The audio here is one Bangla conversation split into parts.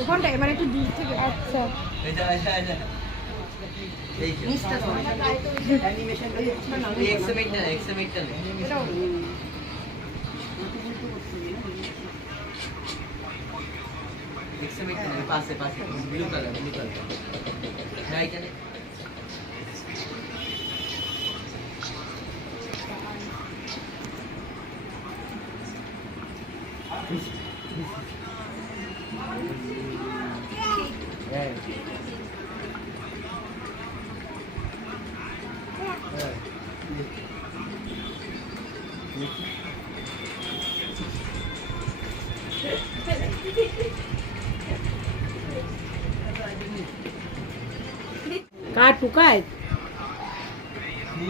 ওখানটা এবার একটু দূর থেকে। আচ্ছা पास ब्लू कलर राइट है কার টুকায়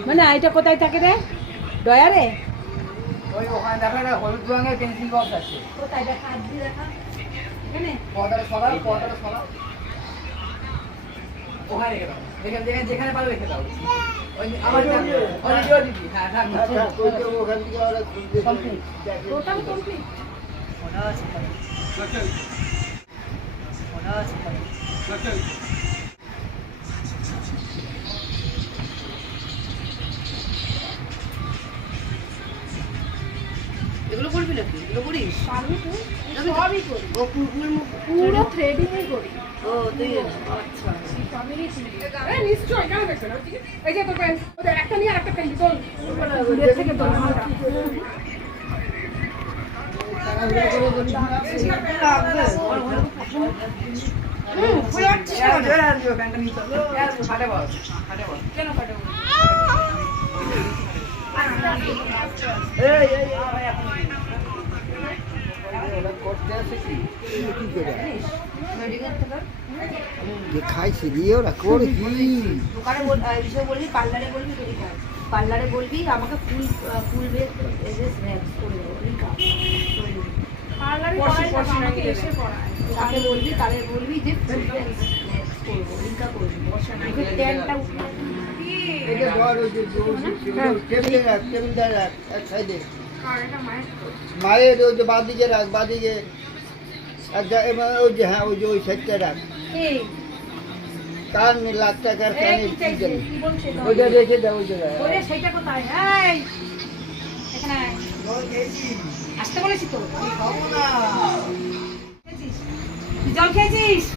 মানে আইটা কোথায় থাকে রে ডয়ারে ওই ওখানে দেখা না হলুদ রঙের পেন্সিল বক্স আছে কোথায় দেখা হাত দিয়ে দেখা এখানে পর্দাটা সরা ওখানে রেখে দাও যেখানে পারো রেখে দাও ওই আমার ওই দিদি হ্যাঁ থাক ওখান থেকে ওরা কমপ্লিট টোটাল কমপ্লিট ওটা আছে এগুলো করবি নাকি এগুলো করিস পারবি তুই সবই করি ও পুরো থ্রেডিংই করি ও তুই আচ্ছা ফ্যামিলি এই নিশ্চয় কেন দেখছ না এই যে তোর পেন ওদের একটা নিয়ে আরেকটা পেন তোল দূর থেকে তোল মালটা কেন ফাটাবো খাইছি দিয়ে ওরা করে কি দোকানে বলবি পার্লারে বলবি পার্লারে বলবি আমাকে ফুল বেস স্ন্যাক্স করে দেবো পার্লারে পড়াই না আমাকে এসে পড়ায় তাকে বলবি তাহলে বলবি যে ফুল বেস স্ন্যাক্স করবো লিঙ্কা করবি ট্যানটা উঠে এই যে বড় ওই যে টেবিলে রাখ টেবিলটা রাখ এক সাইডে আর এটা মায়ের মায়ের ওই যে বাদিকে রাখ বাদিকে একটা ওই যে হ্যাঁ ওই যে ওই সাইডটা রাখ এই কান লাখ টাকার কানের কি চাইছিস কি বলছিস ওইটা রেখে দাও ওই জায়গায় ওরে সেটা কোথায় এই এখানে আয়। আসতে বলেছি তো খাবো না জল খেয়েছিস